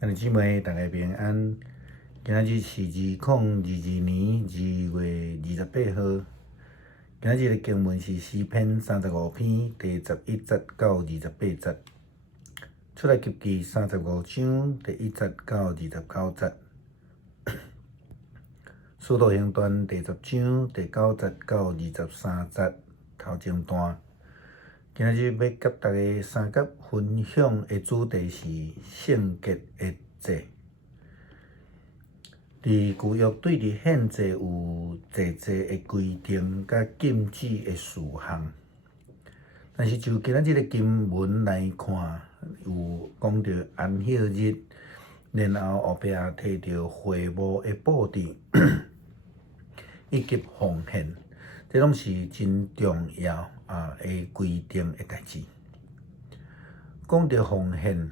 兄弟姊妹，大家平安。今仔日是2022年2月28号。今仔日的经文是诗篇35篇第11节到28节，出来及记35章第1节到29节，使徒行传第10章第9节到23节头前段。今仔日要甲大家三角分享的主题是圣洁的祭。伫旧约对伫献祭有济的规定甲禁止的事项，但是就今仔日的经文来看，有讲到安息日，然后后壁摕到会幕的布置以及奉献，这拢是真重要的规定的代志。讲到奉献，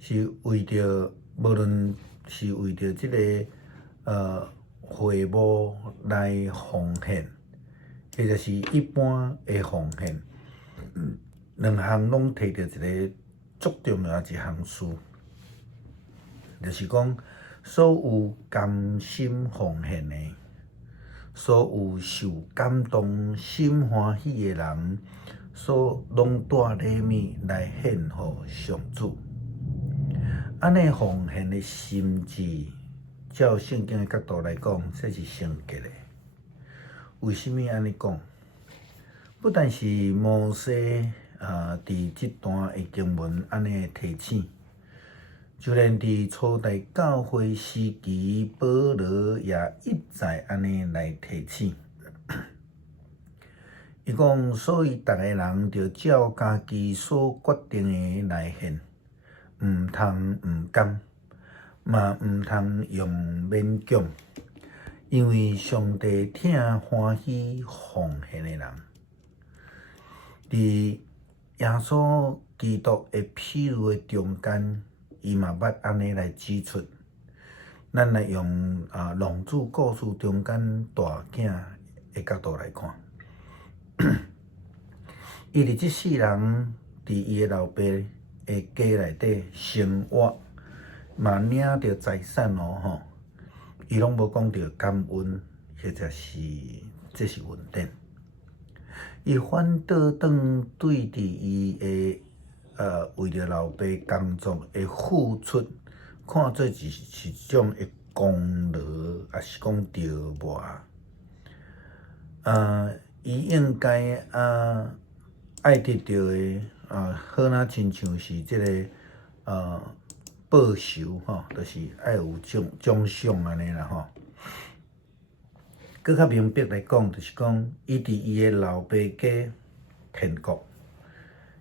是为着无论是为着即个会幕来奉献，或者是一般的奉献，两项拢摕到一个足重要一项事，就是讲所有甘心奉献的，所有受感动、心欢喜的人，拢带礼物来献互上主。安尼奉献的心志，照圣经的角度来讲，这是圣洁的。为什么安尼讲？不但是摩西伫这段的经文安尼提醒，就连伫初代教会时期，保罗也一再安尼来提醒。伊讲，所以逐个人着照家己所决定的来献。毋通毋甘，嘛毋通用勉强，因为上帝疼欢喜奉献的人。伫耶稣基督的披露的中间，伊嘛捌安尼来指出。咱来用浪子故事中间大囝的角度来看，伊伫即世人伫伊的老爸的家内底生活，嘛领着财产吼，伊拢无讲着感恩，或者是这是问题。伊反倒转对伫伊的为着老爸工作的付出，看做是一种的功劳，也是讲着磨。伊应该爱得到的。好若亲像是即个报酬吼，就是爱有奖赏安尼啦吼。搁较明白来讲，就是讲伊伫伊的老爸家天国，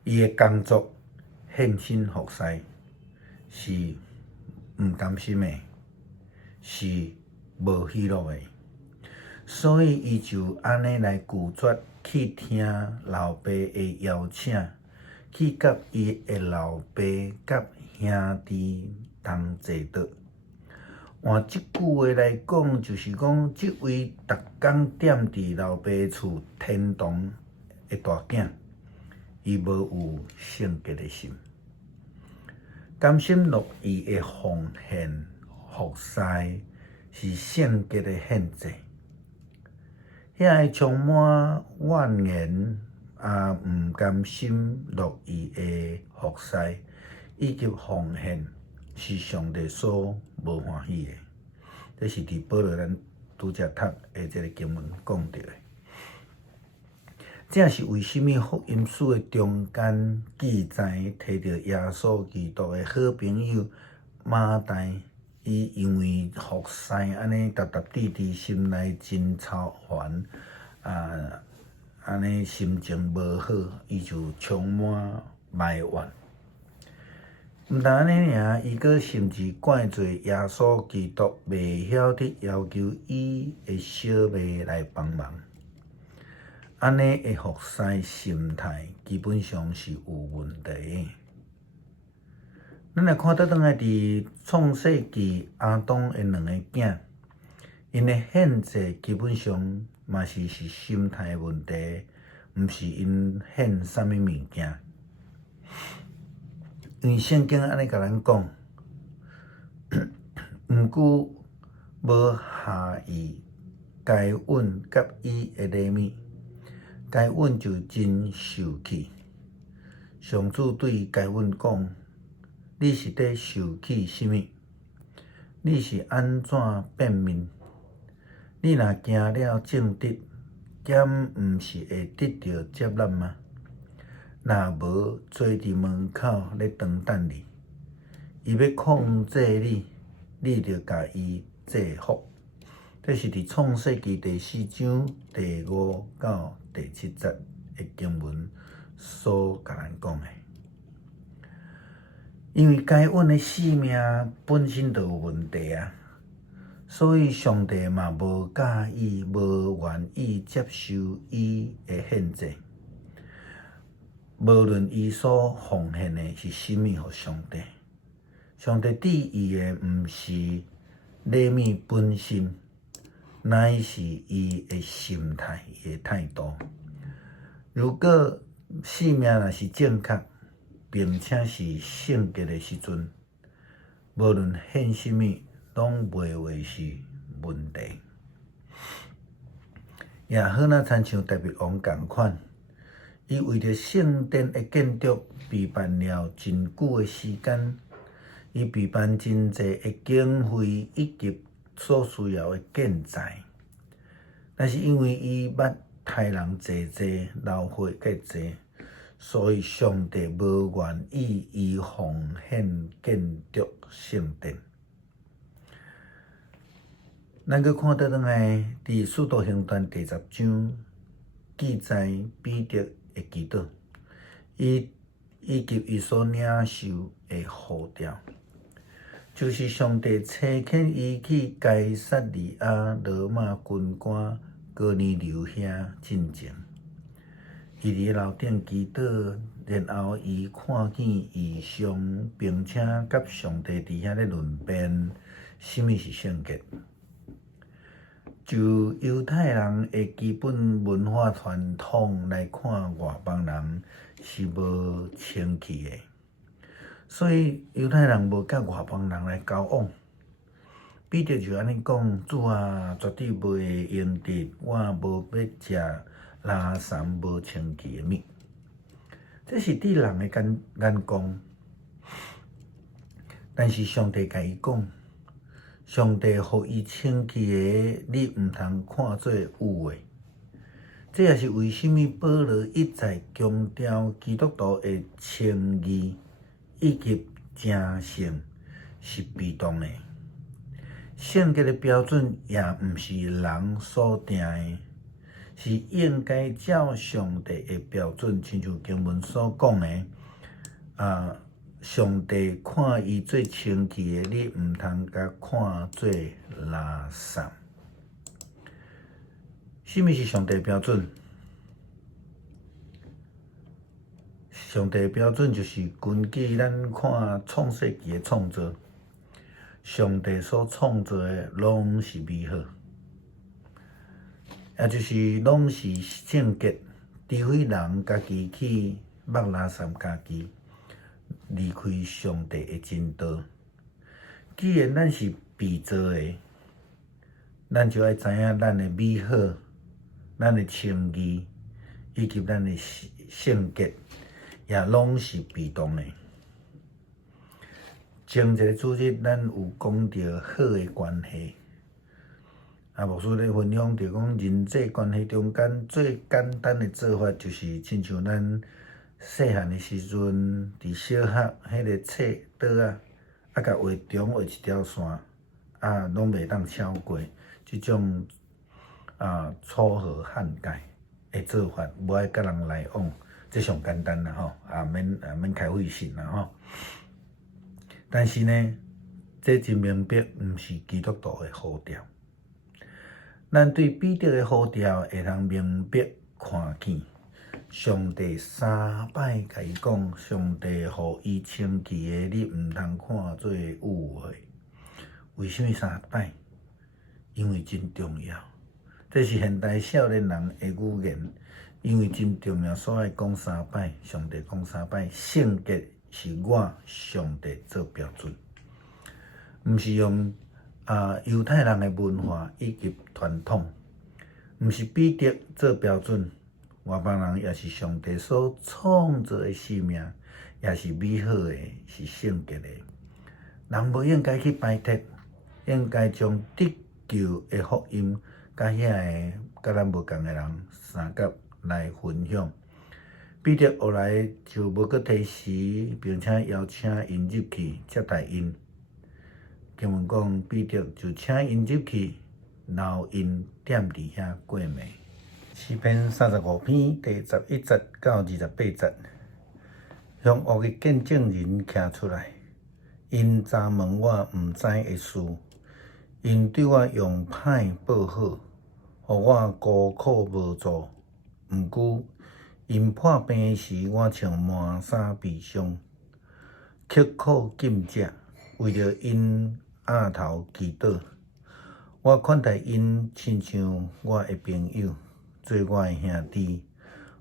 伊的工作献身服侍是毋甘心的，是无喜乐的，所以伊就安尼来拒绝去听老爸的邀请。去甲伊的老爸甲兄弟同坐桌。换即句话来讲，就是讲，即位逐工踮伫老爸厝天堂的大囝，伊无有圣洁的心，甘心乐意的奉献服侍，是圣洁的献祭。遐个充满怨言。毋甘心乐意的服侍以及奉献，是上帝所无欢喜的。这是伫保罗咱拄则读的这个经文讲到的。这是为什么福音书的中间记载提到耶稣基督的好朋友马大，伊因为服侍安尼踏踏地地，心内真操烦安尼心情无好，伊就充满埋怨。毋但安尼尔，伊阁甚至怪罪耶稣基督袂晓得要求伊的小妹来帮忙。安尼的服侍心态，基本上是有问题的。咱来看倒转来，伫创世纪亚当的两个囝，因的献祭基本上。嘛是心态的问题，毋是因献啥物物件。因为圣经安尼甲咱讲，毋久无下于该隐甲伊的礼物，该隐就真受气。上主对该隐讲：你是伫受气什么？你是安怎变面？你若行了正直，敢毋是会得到接纳吗？若无，坐伫门口咧长等你，伊要控制你，你着甲伊制服。这是伫创世纪第4章第5到第7节的经文所甲咱讲的。因为该隐的性命本身就有问题啊，所以上帝嘛无介意、无愿意接受伊的献祭。无论伊所奉献的是甚物予上帝，上帝伫意的毋是礼物本身，乃是伊的心态、伊的态度。如果性命若是正确，并且是圣洁的时阵，无论献什么，拢袂话是问题。也好若亲像大卫王共款，伊为着圣殿的建筑备办了真久的时间，伊备办真济的经费以及所需要的建材，但是因为伊捌害人济济，流血较济。所以上帝无愿意伊奉献建筑圣殿。咱去看倒转来，伫《使徒行传》第10章记载彼得的祈祷，以及伊所领受的呼召，就是上帝差遣伊去该撒利亚罗马军官哥尼流遐进前。伊伫楼顶祈祷，然后伊看见异象，并且甲上帝伫遐咧论辩，什么是圣洁。就犹太人的基本文化传统来看，外邦人是无清气的，所以犹太人无甲外邦人来交往。彼得就安尼讲：主啊，绝对袂用得，我无要食拉三无清气的物，这是对人的眼光。但是上帝甲伊讲，上帝互伊清气的，你毋通看做有的。这也是为什么保罗一再强调基督徒的清义以及正性是被动的。圣洁的标准也毋是人所定的。是应该照上帝的标准，亲像经文所讲的，上帝看伊最清气的，你毋通甲看做垃圾。什么是上帝标准？上帝标准就是根据咱看创世纪的创造，上帝所创造的拢是美好。也就是拢是圣洁，除非人家己去剥垃圾家己，离开上帝的真道。既然咱是被造的，咱就要知影咱的美好、咱的清义以及咱的圣洁，也拢是被动的。前一个主日，咱有讲到好的关系。牧师咧分享着讲，人际关系中间最简单的做法，就是亲像咱细汉的时阵，伫小学迄个册桌甲画中画一条线，拢袂当超过。即种楚河汉界的做法，无爱甲人来往，这上简单啦吼，免开费心啦吼。但是呢，这真明白毋是基督徒的呼召。咱对彼得的呼召会通明白看见，上帝3摆甲伊讲，上帝互伊清气的，你毋通看做有的。为什么3摆？因为真重要。这是现代少年人的语言，因为真重要，所以讲3摆。上帝讲3摆，圣洁是我上帝做标准，毋是用犹太人的文化以及传统，毋是彼得做标准。外邦人也是上帝所创造的生命，也是美好的，是圣洁的。人无应该去排斥，应该将得救的福音甲遐个甲咱无共的人相甲来分享。彼得后来就无搁提示，并且邀请因入去接待因。经文讲，彼得就请因入去，留因踮伫遐过暝。诗篇35篇第11节到28节，向恶的见证人徛出来，因查问我毋知的事，因对我用歹报好，互我孤苦无助。毋久，因破病时，我穿满衫悲伤，刻苦禁食，为着因额头祈祷。我款待因，亲像我的朋友，做我的兄弟。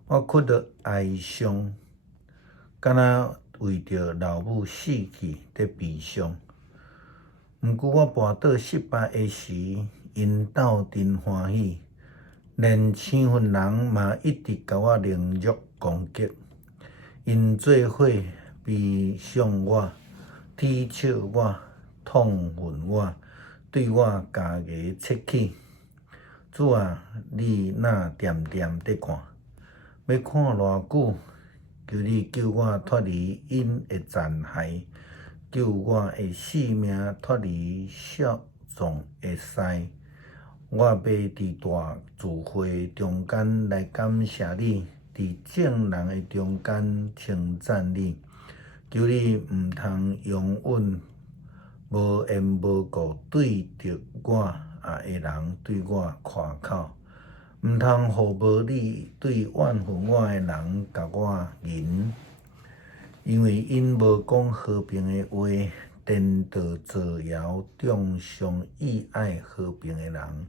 我哭得哀伤，敢若为着老母死去在悲伤。毋过我跋倒失败的时，因斗阵欢喜，连生份人嘛一直甲我凌辱攻击。因做伙悲伤我，讥笑我，痛恨我，对我加牙切齿。主啊，你若惦惦伫看，要看偌久？求你救我脱离因的残害，救我的性命脱离少壮的腮。我要伫大聚会中间来感谢你，伫众人的中间称赞你。求你毋通永远无缘无故对着我的人对我夸口，毋通互无你对怨恨我的人甲我赢。因为因无讲和平的话，颠倒造谣，中伤意爱和平的人。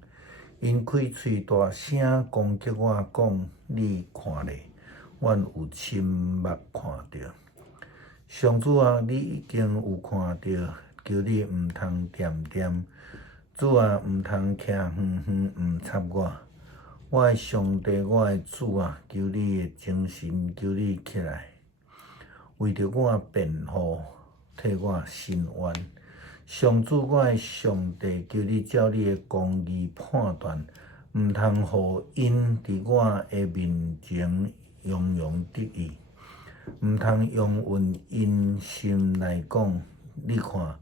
因开喙大声攻击我，讲你看咧，阮有亲目看着。上主啊，你已经有看着，求你毋通惦惦。主啊，毋通徛远远毋插我。我的上帝，我的主啊，求你的精神，求你起来，为着我辩护，替我伸冤。上主，我的上帝，求你照你的公义判断，毋通互因伫我的面前洋洋得意，毋通用运因心来讲。你看，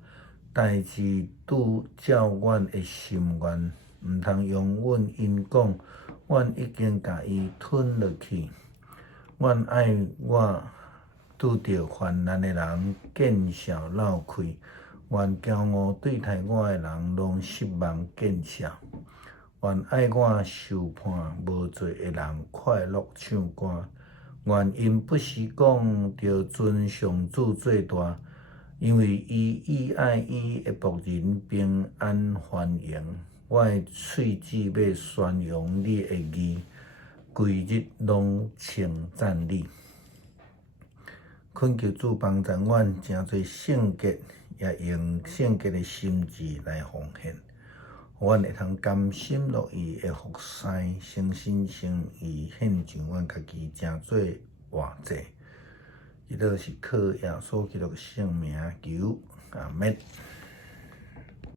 代志拄照阮的心愿，毋通用阮因讲，阮已经甲伊吞落去。阮爱我拄着患难的人见笑闹开，愿骄傲对待我的人拢失望见笑。愿爱我受判无罪的人快乐唱歌。愿因不时讲着尊上主最大，因为伊意爱伊的仆人平安欢迎。我的喙齿要宣扬你的义，规日拢称赞你。恳求主帮助阮，诚侪圣洁，也用圣洁的心志来奉献，互阮会通甘心乐意的服侍，诚心诚意献上阮家己，诚做活祭。伊都是靠耶稣基督的圣名求，阿们。